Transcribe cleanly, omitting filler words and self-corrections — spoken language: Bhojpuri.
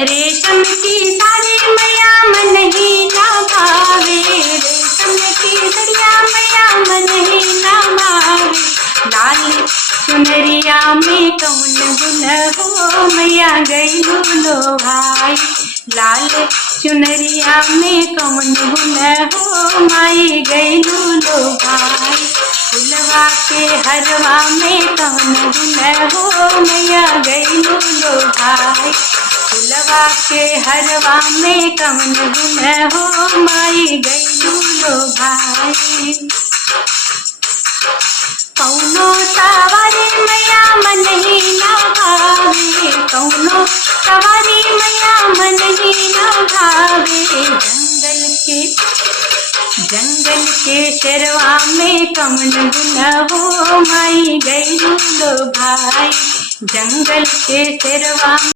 रेशम की साड़ी मैया मन ही ना भावे, रेशम की साड़िया मैया मन ही ना भावे। लाल चुनरिया में कौन गुण हो मैया गईलू लो भाई, लाल चुनरिया में कौन गुण हो माई गईलू लो भाई। फुलवा के हरवा में कौन गुण हो मैया गईलू लो भाई, फुलवा के हरवा में कौन गुण हो माई गईलू लो भाई। कौनो सवारी मैया मन ही ना भावे, कौनो सवारी मैया मन ही ना भावे। जंगल के शेरवा में कौन गुण हो माई गईलू लो भाई, जंगल के शेरवा